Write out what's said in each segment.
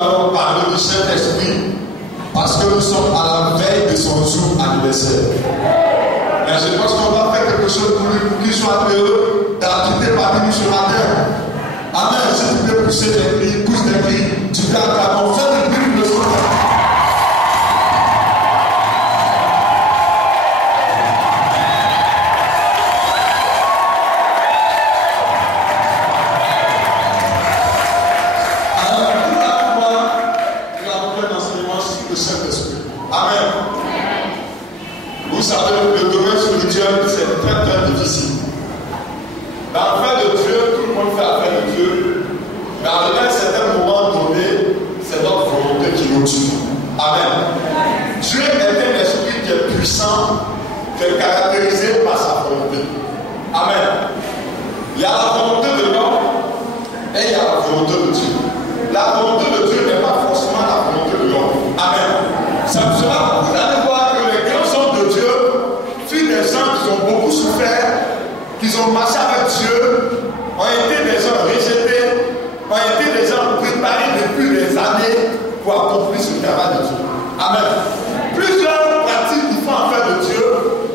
Nous allons parler du Saint-Esprit parce que nous sommes à la veille de son jour anniversaire. Mais je pense qu'on va faire quelque chose pour lui, pour qu'il soit heureux d'habiter parmi nous ce matin. Amen. Si tu peux pousser des cris, pousse des cris, tu peux acclamer. Fais des cris pour le Seigneur. Vous savez, le domaine spirituel, c'est très très difficile. Dans l'affaire de Dieu, tout le monde fait affaire de Dieu. Mais à un certain moment donné, c'est notre volonté qui nous tue. Amen. Dieu est un esprit qui est puissant, qui est caractérisé par sa volonté. Amen. Il y a la volonté de l'homme et il y a la volonté de Dieu. La volonté de Dieu n'est pas forcément la volonté de l'homme. Amen. Ça sera, vous allez voir que les grands hommes de Dieu furent des gens qui ont beaucoup souffert, qui ont marché avec Dieu, ont été des gens rejetés, ont été des gens préparés depuis des années pour accomplir ce travail de Dieu. Amen. Plusieurs pratiques qui font affaire de Dieu,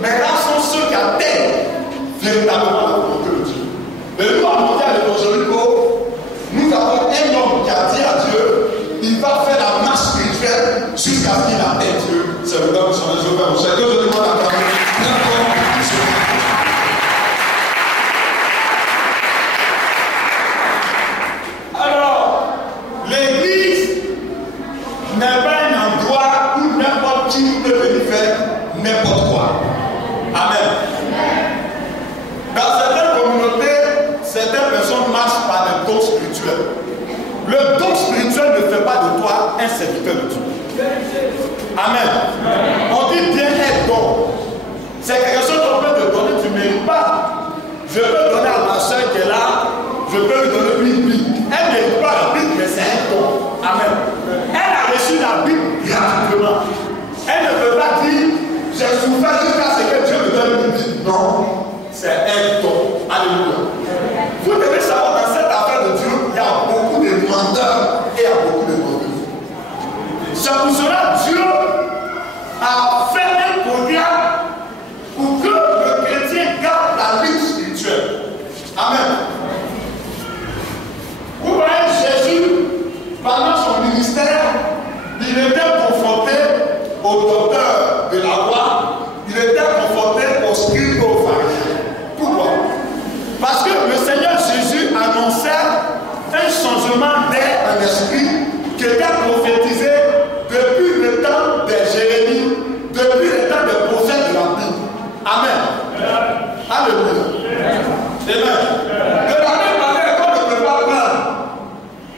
mais là sont ceux qui atteignent véritablement la volonté de Dieu. Et nous, à Mondial d'Evangelico, nous avons un homme qui a dit à Dieu, il va faire la marche spirituelle jusqu'à ce qu'il atteigne Dieu. C'est le nom de son Jéhovah. C'est que je demande à Dieu. Alors, l'église n'est pas un endroit où n'importe qui peut venir faire n'importe quoi. Amen. Dans certaines communautés, certaines personnes marchent par des dons spirituels. Le don spirituel ne fait pas de toi un serviteur de Dieu. Amen. On dit bien être don. C'est quelque chose qu'on peut te donner, tu ne mérites pas. Je peux donner à ma soeur qui est là, je peux lui donner une Bible. Elle ne mérite pas la Bible, mais c'est un don. Amen. Elle a reçu la Bible gratuitement. Elle ne peut pas dire, j'ai souffert jusqu'à ce que Dieu me donne une Bible. Non, c'est un don. Alléluia. Vous devez savoir, dans cette affaire de Dieu, il y a beaucoup de demandeurs et il y a beaucoup de demandeurs. C'est pour cela que Dieu a fait un programme pour que le chrétien garde la lutte spirituelle. Amen. Vous voyez, Jésus, pendant son ministère, il était confronté aux docteurs de la loi, il était confronté aux scribes et aux pharisiens. Pourquoi? Parce que le Seigneur Jésus annonçait un changement d'air en esprit qui était prophétisé depuis le temps des Jérémie, depuis le temps des prophètes de la Bible. Amen. Alléluia. Amen. De la même manière qu'on ne peut pas prendre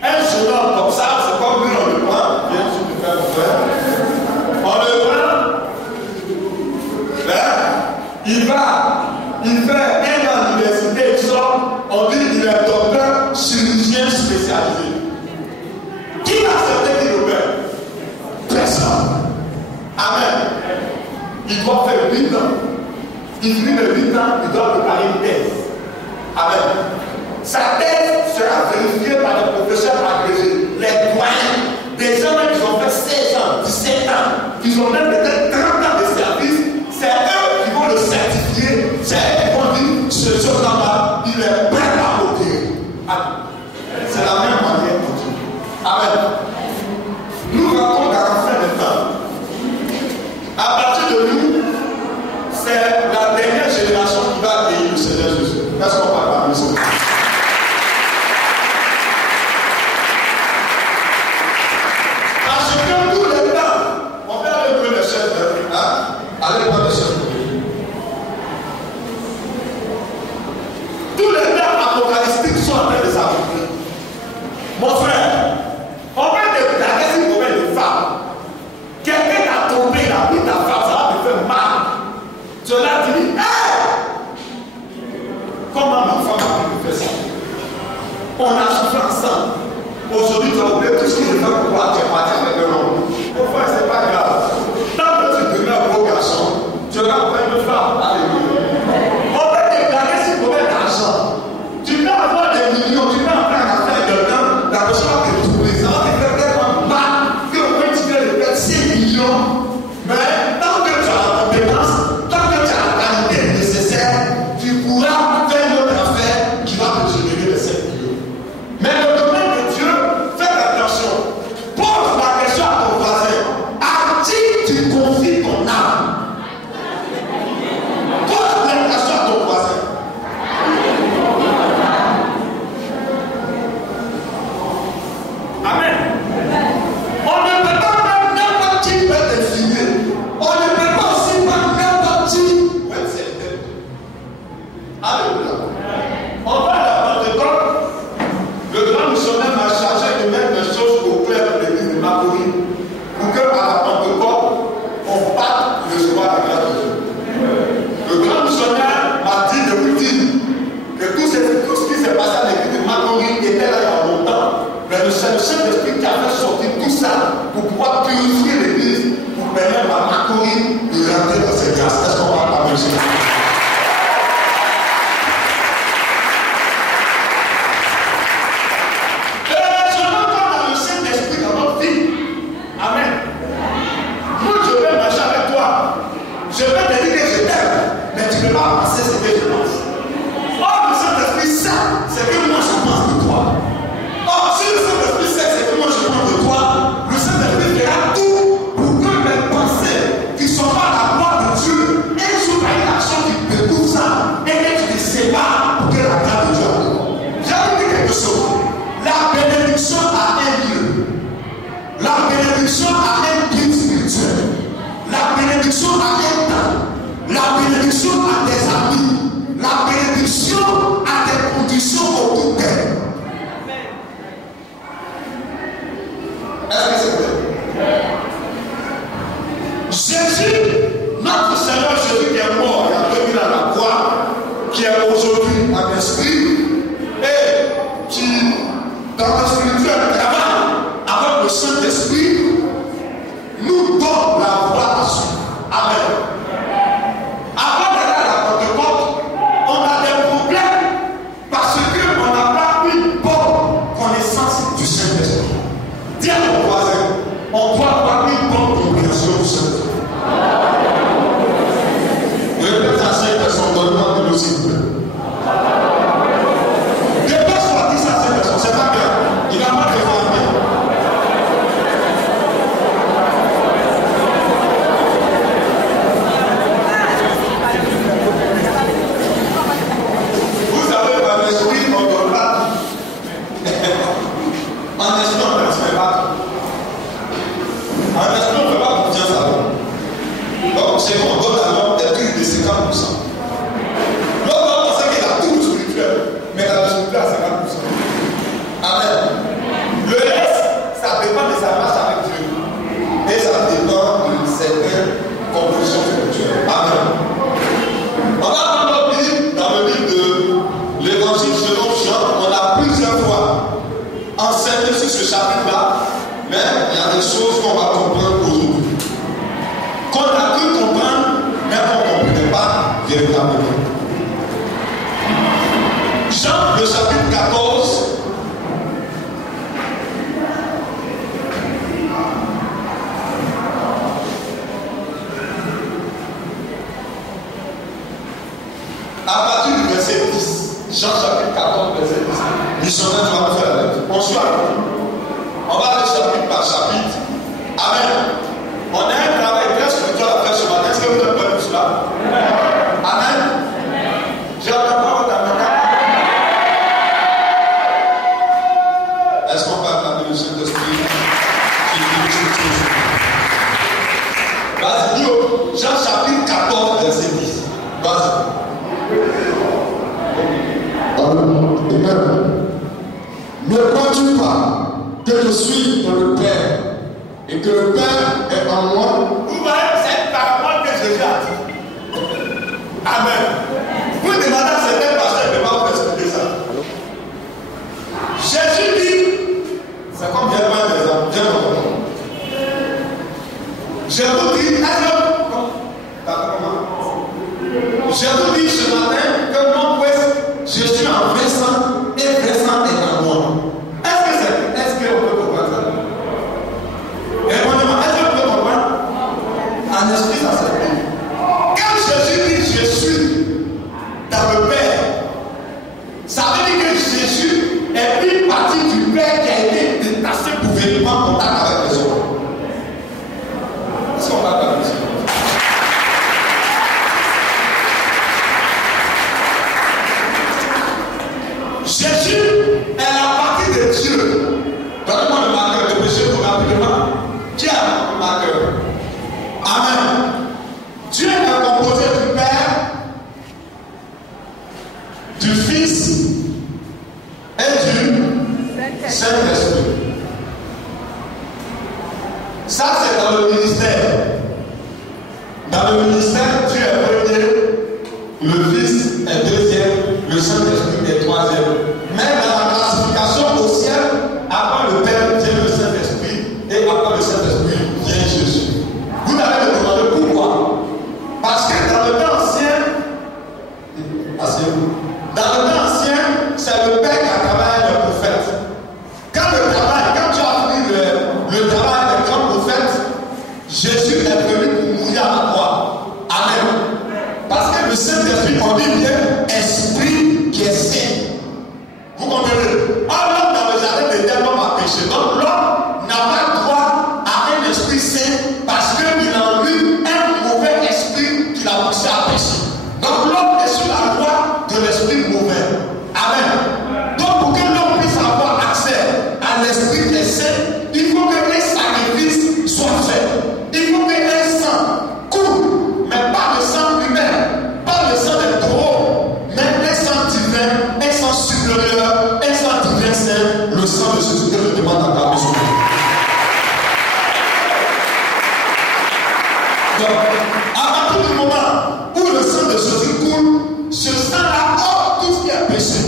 un jeune homme comme ça, c'est comme lui on le prend, bien sûr de faire le frère. On le prend, il fait un an à l'université, il sort, on dit qu'il est docteur chirurgien spécialisé. Qui a accepté qu'il opère? Personne. Amen. Il doit faire 8 ans. Il finit de 8 ans, il doit préparer une thèse. Amen. Sa thèse sera vérifiée par les professeurs agrégés, les doyens, des gens qui ont fait 16 ans, 17 ans, qui ont même peut-être 30 ans de service. C'est eux qui vont le certifier. C'est eux qui vont dire ce jour-là, il est prêt à voter. C'est la même manière pour Dieu. Amen. Nous rentrons dans la fin des temps. À partir de nous, c'est la dernière génération qui va accueillir le Seigneur Jésus. Est-ce qu'on parle de ça? La bénédiction a un but spirituel. La bénédiction a un temps. La bénédiction a des amis. La bénédiction a des conditions autour d'elle. Est-ce que c'est vrai? Jésus, notre Seigneur Jésus qui est mort et a dormi à la croix, qui est aujourd'hui en esprit et qui dans le spirituel travaille avec le Saint-Esprit, nous donne la voie à suivre. Amen. Avant d'aller à la Pentecôte, on a des problèmes parce qu'on n'a pas une bonne connaissance du Saint-Esprit. Dis à mon voisin, on doit avoir une bonne compréhension du Saint-Esprit. Répète à 5 personnes, donne-moi de l'eau s'il vous plaît. Dépêche-toi, dis ça à 5 personnes, c'est pas bien. Il n'a pas de faire. Vous savez, par l'esprit, on ne donne pas tout. En esprit, on ne transmet pas tout. En esprit, on ne fait pas confiance à l'homme. Donc, c'est qu'on donne à l'homme des trucs de 50%. L'homme va penser qu'il a tout le spirituel, mais il a le spirituel à 50%. Amen. Le reste, ça dépend de sa marche avec Dieu. Et ça dépend de certaines conclusions spirituelles. Amen. On va prendre notre Bible dans le livre de l'Évangile selon Jean. On a plusieurs fois enseigné sur ce chapitre-là, mais il y a des choses qu'on va comprendre aujourd'hui. Qu'on a pu comprendre, mais qu'on ne comprenait pas véritablement. Jean, le chapitre 14. À partir du verset 10, Jean chapitre 14, verset 10, missionnaire, tu vas me faire la lettre. On suit avec nous. On va aller chapitre par chapitre. Amen. On a un travail très spirituel à faire ce matin. Est-ce que vous êtes prêts pour cela? Amen. J'ai entendu votre amen. Est-ce qu'on peut acclamer le Saint-Esprit qui dirige toutes choses? Vas-y, dis Jean chapitre 14, verset 10. Vas-y. Amen. Ne crois-tu pas que je suis dans le Père et que le Père est en moi? Vous voyez, c'est une parole que Jésus a dit. Amen. Vous demandez à certains pasteurs de ne pas vous expliquer ça. Jésus dit, c'est comme bien loin des hommes, bien loin. Je vous dis, je vous dis ce matin que mon ouest, je suis en Vincent et Vincent est en moi. Est-ce qu'on peut comprendre ça? Répondez-moi, est-ce qu'on peut comprendre? En esprit, ça se fait. Quand Jésus dit je suis dans le Père, ça veut dire que Jésus est une partie du Père qui a été détaché pour venir en contact avec les autres. Est-ce qu'on va parler de ça? Jésus est la partie de Dieu. Donnez-moi le marqueur de péché pour rapidement. Qui a le marqueur? Amen. Dieu est composé du Père, du Fils et du Saint-Esprit. Ça, c'est dans le ministère. Dans le ministère, Dieu est premier, le Fils est deuxième, le Saint-Esprit est troisième. Mais dans la classification au ciel, après le Père vient le Saint-Esprit et après le Saint-Esprit vient Jésus. Vous allez me demander pourquoi? Parce que dans le temps ancien, c'est le Père qui a travaillé le prophète. Quand tu as pris le travail des grands prophètes, Jésus est venu pour mourir à la croix. Amen. Parce que le Saint-Esprit, on dit bien, esprit qui est saint. Vous comprenez? L'homme dans le jardin d'Éden, l'homme a péché. Donc l'homme n'a pas droit à un esprit saint parce qu'il a en lui un mauvais esprit qui l'a poussé à pécher. Donc l'homme est sous la loi de l'esprit mauvais. Amen. Donc pour que l'homme puisse avoir accès à l'esprit des saints, il faut que les sacrifices Donc, à partir du moment où le sang de Jésus coule, ce sang-là ôte tout ce qui est péché.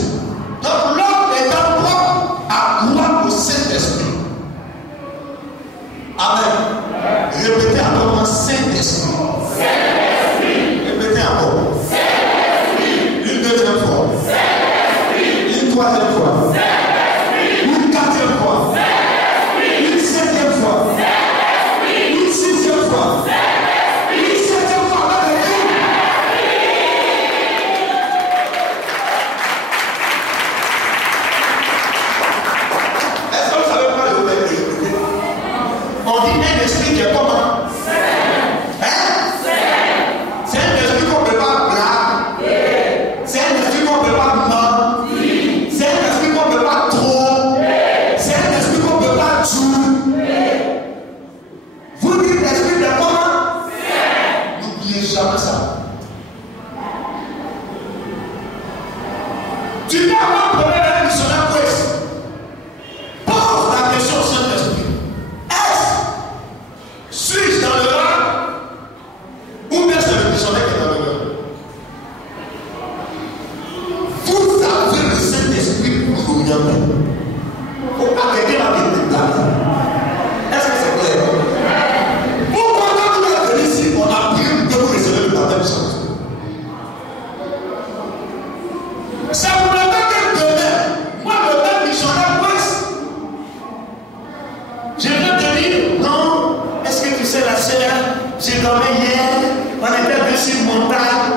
Donc, l'homme étant propre à croire au Saint-Esprit. Amen. Répétez encore moi, Saint-Esprit. Saint-Esprit. Répétez encore. Saint-Esprit. Une deuxième fois. Saint-Esprit. Une troisième fois. Saint-Esprit. Une quatrième fois. Saint-Esprit. Une septième fois. Saint-Esprit. Une sixième fois. Saint-Esprit. Une septième fois. Est-ce que vous savez pas le répéter? On dit un esprit qui est comment? Hein? C'est un esprit qu'on ne peut pas blaguer. C'est un esprit qu'on ne peut pas mentir. C'est un esprit qu'on ne peut pas tromper. C'est un esprit qu'on ne peut pas tuer. Vous dites l'esprit de comment? N'oubliez jamais ça. Tu peux avoir un problème avec le missionnaire West. Pose la question au Saint-Esprit. Suis-je dans le rang ou bien c'est le missionnaire qui est dans le rang? Vous avez le Saint-Esprit pour vous orienter. Il ne faut pas arrêter la vie de place. Est-ce que c'est clair? Pourquoi quand vous êtes venu ici, on a prié que vous recevez le baptême du Saint-Esprit? Ça vous regarde que demain, moi le même missionnaire West, je vais te dire, non, est-ce que tu sais la sœur, j'ai dormi hier, on était venu sur une montagne,